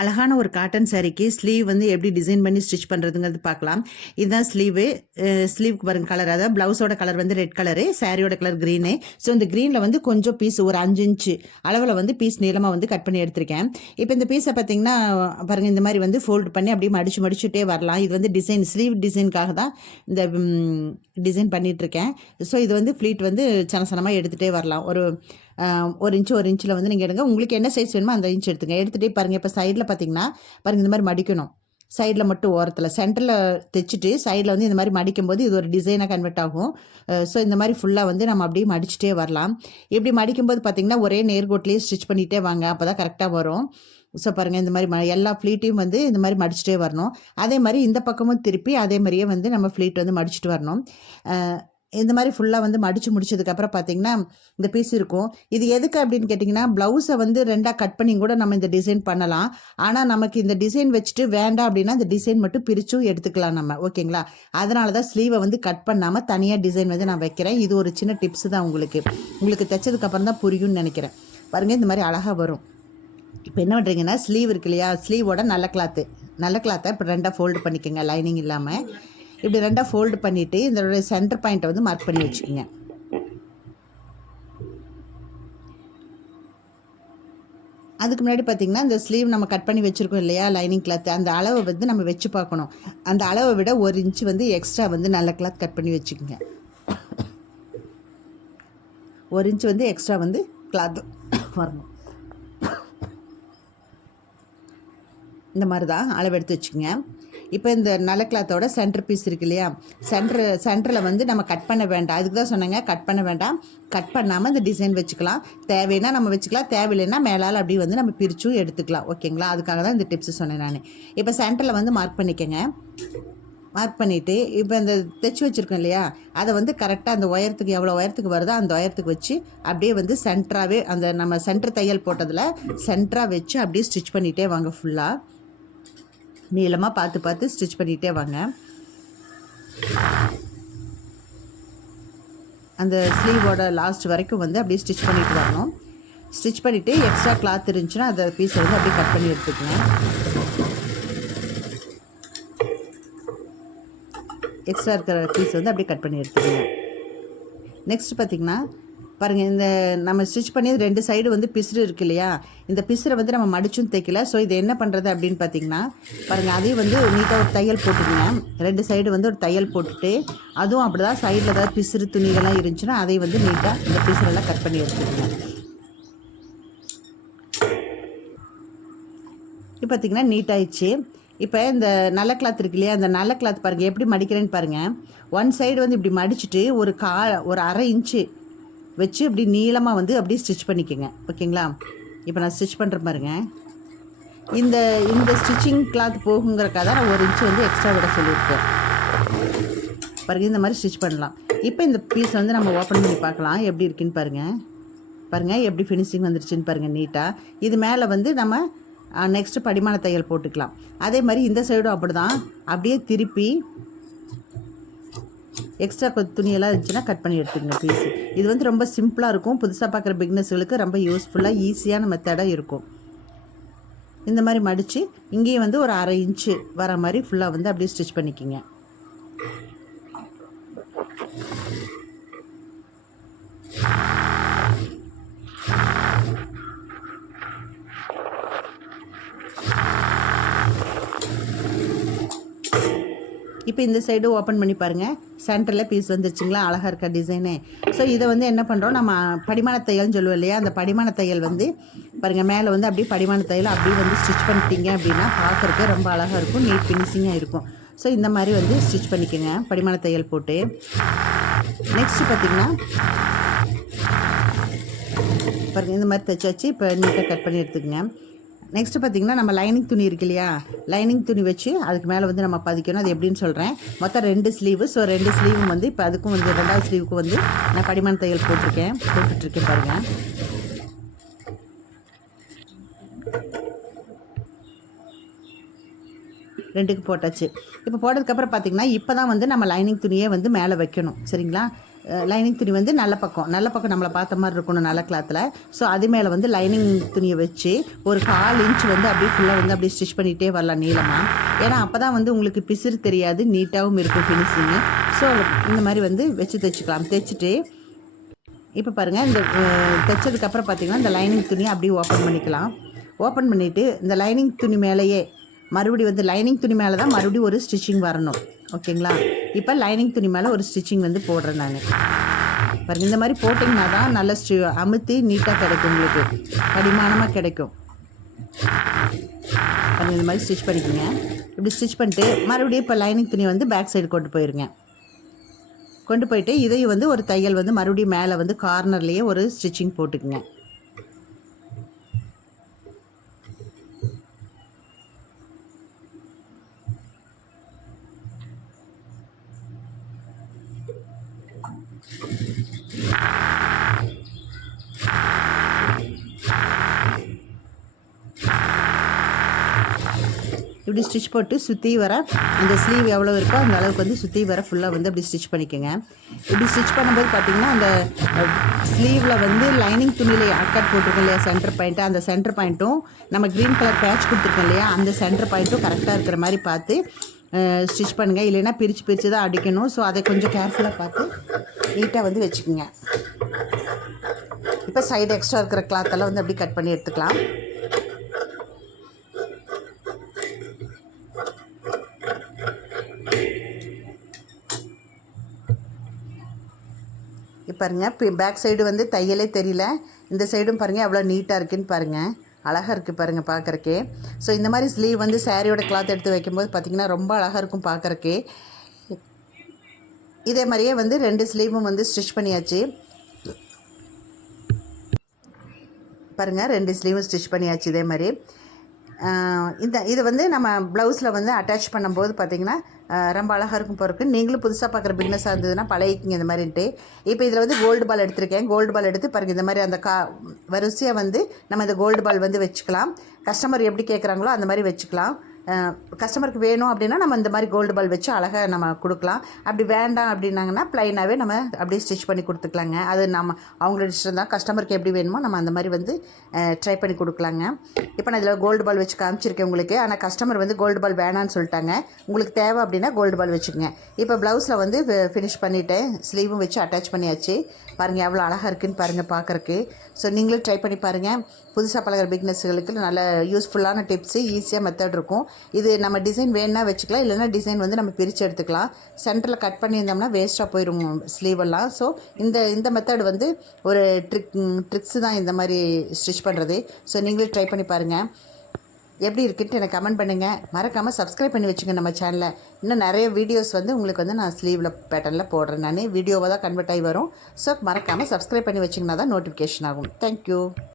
அழகான ஒரு காட்டன் சாரீக்கு ஸ்லீவ் வந்து எப்படி டிசைன் பண்ணி ஸ்டிச் பண்ணுறதுங்கிறது பார்க்கலாம். இதுதான் ஸ்லீவு. ஸ்லீவுக்கு பாருங்க கலர், அதாவது ப்ளவுஸோட கலர் வந்து ரெட் கலரு, சாரியோட கலர் க்ரீனு. ஸோ இந்த க்ரீனில் வந்து கொஞ்சம் பீஸ் ஒரு 5 இன்ச்சு அளவில் வந்து பீஸ் நீளமாக வந்து கட் பண்ணி எடுத்திருக்கேன். இப்போ இந்த பீஸை பார்த்தீங்கன்னா பாருங்கள், இந்த மாதிரி வந்து ஃபோல்டு பண்ணி அப்படியே மடிச்சுட்டே வரலாம். இது வந்து டிசைன் ஸ்லீவ் டிசைனுக்காக தான் இந்த டிசைன் பண்ணிகிட்ருக்கேன். ஸோ இது வந்து ஃப்ளீட் வந்து சனசனமாக எடுத்துகிட்டே வரலாம். ஒரு இன்ச்சில் வந்து நீங்கள் எடுங்க. உங்களுக்கு என்ன சைஸ் வேணுமோ அந்த இன்ச் எடுத்துங்க. எடுத்துகிட்டே பாருங்கள். இப்போ சைடில் பார்த்தீங்கன்னா பாருங்கள், இந்த மாதிரி மடிக்கணும். சைடில் மட்டும் ஓரத்தில் சென்டரில் தைச்சிட்டு சைடில் வந்து இந்த மாதிரி மடிக்கும்போது இது ஒரு டிசைனாக கன்வெர்ட் ஆகும். ஸோ இந்த மாதிரி ஃபுல்லாக வந்து நம்ம அப்படியே மடிச்சுட்டே வரலாம். இப்படி மடிக்கும்போது பார்த்திங்கன்னா ஒரே நேர்கோட்லேயே ஸ்டிச் பண்ணிகிட்டே வாங்க, அப்போ தான் கரெக்டாக வரும். ஸோ பாருங்கள், இந்த மாதிரி எல்லா ஃப்ளீட்டையும் வந்து இந்த மாதிரி மடிச்சுட்டே வரணும். அதே மாதிரி இந்த பக்கமும் திருப்பி அதே மாதிரியே வந்து நம்ம ஃப்ளீட் வந்து மடிச்சுட்டு வரணும். இந்த மாதிரி ஃபுல்லாக வந்து மடித்து முடிச்சதுக்கப்புறம் பார்த்திங்கன்னா இந்த பீஸ் இருக்கும். இது எதுக்கு அப்படின்னு கேட்டிங்கன்னா, ப்ளவுஸை வந்து 2ஆக கட் பண்ணி கூட நம்ம இந்த டிசைன் பண்ணலாம். ஆனால் நமக்கு இந்த டிசைன் வச்சுட்டு வேண்டாம் அப்படின்னா இந்த டிசைன் மட்டும் பிரிச்சும் எடுத்துக்கலாம் நம்ம. ஓகேங்களா? அதனால தான் ஸ்லீவை வந்து கட் பண்ணாமல் தனியாக டிசைன் வந்து நான் வைக்கிறேன். இது ஒரு சின்ன டிப்ஸ் தான் உங்களுக்கு தைச்சதுக்கப்புறம் தான் புரியும்னு நினைக்கிறேன். பாருங்கள், இந்த மாதிரி அழகாக வரும். இப்போ என்ன பண்ணுறீங்கன்னா, ஸ்லீவ் இருக்கு இல்லையா, ஸ்லீவோட நல்ல கிளாத்தை இப்போ 2ஆக ஃபோல்டு பண்ணிக்கோங்க. லைனிங் இல்லாமல் இப்படி 2ஆக ஃபோல்டு பண்ணிவிட்டு இதோட சென்டர் பாயிண்ட்டை வந்து மார்க் பண்ணி வச்சுக்கோங்க. அதுக்கு முன்னாடி பார்த்திங்கன்னா, இந்த ஸ்லீவ் நம்ம கட் பண்ணி வச்சுருக்கோம் இல்லையா லைனிங் கிளாத்து, அந்த அளவை வந்து நம்ம வச்சு பார்க்கணும். அந்த அளவை விட 1 இன்ச்சு வந்து எக்ஸ்ட்ரா வந்து நல்ல கிளாத் கட் பண்ணி வச்சுக்கோங்க. 1 இன்ச்சு வந்து எக்ஸ்ட்ரா வந்து கிளாத் வரணும். இந்த மாதிரி தான் அளவு எடுத்து வச்சுக்கோங்க. இப்போ இந்த நல்ல கிளாத்தோட சென்டர் பீஸ் இருக்கு இல்லையா, சென்டரில் வந்து நம்ம கட் பண்ண வேண்டாம். அதுக்கு தான் சொன்னாங்க கட் பண்ண வேண்டாம். கட் பண்ணாமல் இந்த டிசைன் வச்சுக்கலாம். தேவைன்னா நம்ம வச்சுக்கலாம், தேவையில்லைன்னா மேலால் அப்படி வந்து நம்ம பிரிச்சும் எடுத்துக்கலாம். ஓகேங்களா? அதுக்காக தான் இந்த டிப்ஸ் சொன்னேன் நான். இப்போ சென்டரில் வந்து மார்க் பண்ணிக்கோங்க. மார்க் பண்ணிவிட்டு இப்போ இந்த தைச்சி வச்சுருக்கோம் இல்லையா, அதை வந்து கரெக்டாக அந்த உயரத்துக்கு எவ்வளோ உயரத்துக்கு வருதோ அந்த உயரத்துக்கு வச்சு அப்படியே வந்து சென்டராகவே அந்த நம்ம சென்டர் தையல் போட்டதில் சென்டராக வச்சு அப்படியே ஸ்டிச் பண்ணிகிட்டே வாங்க. ஃபுல்லாக நீளமாக பார்த்து ஸ்டிச் பண்ணிகிட்டே வாங்க. அந்த ஸ்லீவோட லாஸ்ட் வரைக்கும் வந்து அப்படியே ஸ்டிச் பண்ணிட்டு வரணும். ஸ்டிச் பண்ணிவிட்டு எக்ஸ்ட்ரா கிளாத் இருந்துச்சுன்னா அதை பீஸை வந்து அப்படியே கட் பண்ணி எடுத்துக்கணும். எக்ஸ்ட்ரா இருக்கிற பீஸ் வந்து அப்படியே கட் பண்ணி எடுத்துக்கணும். நெக்ஸ்ட் பார்த்திங்கன்னா பாருங்கள், இந்த நம்ம ஸ்டிச் பண்ணி 2 சைடு வந்து பிசுறு இருக்கு இல்லையா, இந்த பிசுரை வந்து நம்ம மடிச்சும் தைக்கல. ஸோ இது என்ன பண்ணுறது அப்படின்னு பார்த்திங்கன்னா பாருங்கள், அதையும் வந்து நீட்டாக ஒரு தையல் போட்டுக்கங்க. 2 சைடு வந்து ஒரு தையல் போட்டுட்டு, அதுவும் அப்படி தான் சைடில் ஏதாவது பிசுறு துணிகள்லாம் இருந்துச்சுன்னா அதை வந்து நீட்டாக இந்த பிசுரெல்லாம் கட் பண்ணி எடுத்துக்கங்க. இப்போ பார்த்திங்கன்னா நீட்டாகிடுச்சு. இப்போ இந்த நல்ல கிளாத் இருக்கு இல்லையா, அந்த நல்ல கிளாத் பாருங்கள் எப்படி மடிக்கிறேன்னு பாருங்கள். 1 சைடு வந்து இப்படி மடிச்சுட்டு ஒரு 1/2 இன்ச்சு வச்சு இப்படி நீளமாக வந்து அப்படியே ஸ்டிச் பண்ணிக்கோங்க. ஓகேங்களா? இப்போ நான் ஸ்டிச் பண்ணுற பாருங்க. இந்த ஸ்டிச்சிங் கிளாத் போகுங்கிறக்காக தான் நான் 1 இன்ச்சு வந்து எக்ஸ்ட்ரா விட சொல்லியிருக்கேன். பாருங்கள், இந்த மாதிரி ஸ்டிச் பண்ணலாம். இப்போ இந்த பீஸ் வந்து நம்ம ஓப்பன் பண்ணி பார்க்கலாம் எப்படி இருக்குன்னு பாருங்கள் எப்படி ஃபினிஷிங் வந்துருச்சுன்னு பாருங்கள் நீட்டாக. இது மேலே வந்து நம்ம நெக்ஸ்ட்டு படிமான தையல் போட்டுக்கலாம். அதே மாதிரி இந்த சைடும் அப்படி தான், அப்படியே திருப்பி எக்ஸ்ட்ரா துணியெல்லாம் இருந்துச்சுன்னா கட் பண்ணி எடுத்துக்கங்க பீஸு. இது வந்து ரொம்ப சிம்பிளாக இருக்கும். புதுசாக பார்க்குற பிக்னஸ்களுக்கு ரொம்ப யூஸ்ஃபுல்லாக ஈஸியான மெத்தடாக இருக்கும். இந்த மாதிரி மடித்து இங்கேயும் வந்து ஒரு 1/2 இன்ச்சு வர மாதிரி ஃபுல்லாக வந்து அப்படியே ஸ்டிச் பண்ணிக்கிங்க. இப்போ இந்த சைடு ஓப்பன் பண்ணி பாருங்கள். சென்டரில் பீஸ் வந்துருச்சுங்களா, அழகாக இருக்க டிசைனு. ஸோ இதை வந்து என்ன பண்ணுறோம், நம்ம படிமான தையல்னு சொல்லுவோம் இல்லையா, அந்த படிமான தையல் வந்து பாருங்கள் மேலே வந்து அப்படியே படிமான தையல் அப்படியே வந்து ஸ்டிச் பண்ணிட்டீங்க அப்படின்னா பார்க்குறதுக்கு ரொம்ப அழகாக இருக்கும், நீட் ஃபினிஷிங்காக இருக்கும். ஸோ இந்த மாதிரி வந்து ஸ்டிச் பண்ணிக்கோங்க படிமான தையல் போட்டு. நெக்ஸ்ட்டு பார்த்திங்கன்னா பாருங்கள், இந்த மாதிரி தைச்சாச்சு. இப்போ நீட்டாக கட் பண்ணி எடுத்துக்கங்க. நெக்ஸ்ட்டு பார்த்திங்கன்னா நம்ம லைனிங் துணி இருக்கு இல்லையா, லைனிங் துணி வச்சு அதுக்கு மேலே வந்து நம்ம பதிக்கணும். அது எப்படின்னு சொல்கிறேன். மொத்தம் 2 ஸ்லீவு. ஸோ 2 ஸ்லீவும் வந்து இப்போ அதுக்கும் வந்து 2வது ஸ்லீவுக்கு வந்து நான் படிமான தையல் போட்டுட்ருக்கேன் பாருங்கள். ரெண்டுக்கு போட்டாச்சு. இப்போ போட்டதுக்கப்புறம் பார்த்திங்கன்னா இப்போ தான் வந்து நம்ம லைனிங் துணியே வந்து மேலே வைக்கணும். சரிங்களா? லைனிங் துணி வந்து நல்ல பக்கம் நம்மளை பார்த்த மாதிரி இருக்கணும் நல்ல கிளாத்தில். ஸோ அது மேலே வந்து லைனிங் துணியை வச்சு ஒரு 1/4 இன்ச் வந்து அப்படியே ஃபுல்லாக வந்து அப்படியே ஸ்டிச் பண்ணிகிட்டே வரலாம் நீளமாக. ஏன்னா அப்போ தான் வந்து உங்களுக்கு பிசிறு தெரியாது, நீட்டாகவும் இருக்கும் ஃபினிஷிங்கு. ஸோ இந்த மாதிரி வந்து வச்சு தைச்சிக்கலாம். தைச்சிட்டு இப்போ பாருங்கள், இந்த தைச்சதுக்கப்புறம் பார்த்திங்கன்னா இந்த லைனிங் துணியை அப்படியே ஓப்பன் பண்ணிக்கலாம். ஓப்பன் பண்ணிவிட்டு இந்த லைனிங் துணி மேலேயே மறுபடியும் வந்து லைனிங் துணி மேலே தான் மறுபடியும் ஒரு ஸ்டிச்சிங் வரணும். ஓகேங்களா? இப்போ லைனிங் துணி மேலே ஒரு ஸ்டிச்சிங் வந்து போடுறேன் நான். பாருங்கள், இந்த மாதிரி போட்டிங்கன்னா தான் நல்ல அமுத்தி நீட்டாக கிடைக்கும், உங்களுக்கு கடிமானமாக கிடைக்கும். பாருங்கள், இந்த மாதிரி ஸ்டிச் பண்ணிக்கோங்க. இப்படி ஸ்டிச் பண்ணிட்டு மறுபடியும் இப்போ லைனிங் துணி வந்து பேக் சைடு கொண்டு போயிருங்க. கொண்டு போயிட்டு இதையும் வந்து ஒரு தையல் வந்து மறுபடியும் மேலே வந்து கார்னர்லேயே ஒரு ஸ்டிச்சிங் போட்டுக்குங்க. இப்படி ஸ்டிச் போட்டு சுற்றி வர அந்த ஸ்லீவ் எவ்வளோ இருக்கோ அந்த அளவுக்கு வந்து சுற்றி வர ஃபுல்லாக வந்து அப்படி ஸ்டிச் பண்ணிக்கோங்க. இப்படி ஸ்டிச் பண்ணும்போது பார்த்திங்கன்னா அந்த ஸ்லீவில் வந்து லைனிங் துணியில் அக்கட் போட்டிருக்கோம் இல்லையா, சென்டர் பாயிண்ட்டு, அந்த சென்டர் பாயிண்ட்டும் நம்ம க்ரீன் கலர் பேட்ச் கொடுத்துருக்கோம் இல்லையா, அந்த சென்டர் பாயிண்ட்டும் கரெக்டாக இருக்கிற மாதிரி பார்த்து ஸ்டிச் பண்ணுங்கள். இல்லைன்னா பிரித்து தான் அடிக்கணும். ஸோ அதை கொஞ்சம் கேர்ஃபுல்லாக பார்த்து நீட்டாக வந்து வச்சுக்கோங்க. இப்போ சைடு எக்ஸ்ட்ரா இருக்கிற கிளாத்தெல்லாம் வந்து அப்படி கட் பண்ணி எடுத்துக்கலாம். பாருங்கள், பேக் சைடு வந்து தையலே தெரியல. இந்த சைடும் பாருங்கள் எவ்வளோ நீட்டாக இருக்குன்னு பாருங்கள், அழகாக இருக்குது பாருங்கள் பார்க்குறக்கே. ஸோ இந்த மாதிரி ஸ்லீவ் வந்து சாரியோட கிளாத் எடுத்து வைக்கும்போது பார்த்திங்கன்னா ரொம்ப அழகாக இருக்கும் பார்க்குறக்கே. இதே மாதிரியே வந்து 2 ஸ்லீவும் வந்து ஸ்டிச் பண்ணியாச்சு. பாருங்கள், 2 ஸ்லீவும் ஸ்டிச் பண்ணியாச்சு இதே மாதிரி. இது வந்து நம்ம ப்ளவுஸில் வந்து அட்டாச் பண்ணும்போது பார்த்திங்கன்னா ரொம்ப அழகாக இருக்கும் போகிறதுக்கு. நீங்களும் புதுசாக பார்க்குற பிக்னஸாக இருந்ததுன்னா பழகிக்கிங்க இந்த மாதிரின்ட்டு. இப்போ இதில் வந்து கோல்டு பால் எடுத்திருக்கேன். கோல்டு பால் எடுத்து பாருங்கள், இந்த மாதிரி அந்த வரிசையாக வந்து நம்ம இந்த கோல்டு பால் வந்து வச்சுக்கலாம். கஸ்டமர் எப்படி கேட்குறாங்களோ அந்த மாதிரி வச்சுக்கலாம். கஸ்டமருக்கு வேணும் அப்படின்னா நம்ம இந்த மாதிரி கோல்டு பால் வச்சு அழகாக நம்ம கொடுக்கலாம். அப்படி வேண்டாம் அப்படின்னாங்கன்னா ப்ளைனாகவே நம்ம அப்படியே ஸ்டிச் பண்ணி கொடுத்துக்கலாங்க. அது நம்ம அவங்களோட இஷ்டம் தான். கஸ்டமருக்கு எப்படி வேணுமோ நம்ம அந்த மாதிரி வந்து ட்ரை பண்ணி கொடுக்கலாங்க. இப்போ நான் இதில் கோல்டு பால் வச்சு காமிச்சிருக்கேன் உங்களுக்கு. ஆனால் கஸ்டமர் வந்து கோல்டு பால் வேணான்னு சொல்லிட்டாங்க. உங்களுக்கு தேவை அப்படின்னா கோல்டு பால் வச்சுக்கோங்க. இப்போ ப்ளவுஸில் வந்து ஃபினிஷ் பண்ணிவிட்டேன். ஸ்லீவும் வச்சு அட்டாச் பண்ணியாச்சு. பாருங்கள் எவ்வளோ அழகாக இருக்குதுன்னு பாருங்கள் பார்க்குறக்கு. ஸோ நீங்களும் ட்ரை பண்ணி பாருங்கள். புதுசாக பழகிற பிக்னஸ்களுக்கு நல்ல யூஸ்ஃபுல்லான டிப்ஸு, ஈஸியாக மெத்தட் இருக்கும். இது நம்ம டிசைன் வேணுன்னா வச்சுக்கலாம், இல்லைன்னா டிசைன் வந்து நம்ம பிரித்து எடுத்துக்கலாம். சென்டரில் கட் பண்ணியிருந்தோம்னா வேஸ்ட்டாக போயிடும் ஸ்லீவெல்லாம். ஸோ இந்த மெத்தட் வந்து ஒரு ட்ரிக்ஸு தான் இந்த மாதிரி ஸ்டிச் பண்ணுறது. ஸோ நீங்களும் ட்ரை பண்ணி பாருங்கள். எப்படி இருக்குன்ட்டு எனக்கு கமெண்ட் பண்ணுங்கள். மறக்காமல் சப்ஸ்கிரைப் பண்ணி வச்சுங்க நம்ம சேனலை. இன்னும் நிறைய வீடியோஸ் வந்து உங்களுக்கு வந்து நான் ஸ்லீவில் பேட்டர்னில் போடுறேன். நான் வீடியோவாக தான் கன்வெர்ட் ஆகி வரும். ஸோ மறக்காமல் சப்ஸ்கிரைப் பண்ணி வச்சிங்கன்னா தான் நோட்டிஃபிகேஷன் ஆகும். தேங்க்யூ.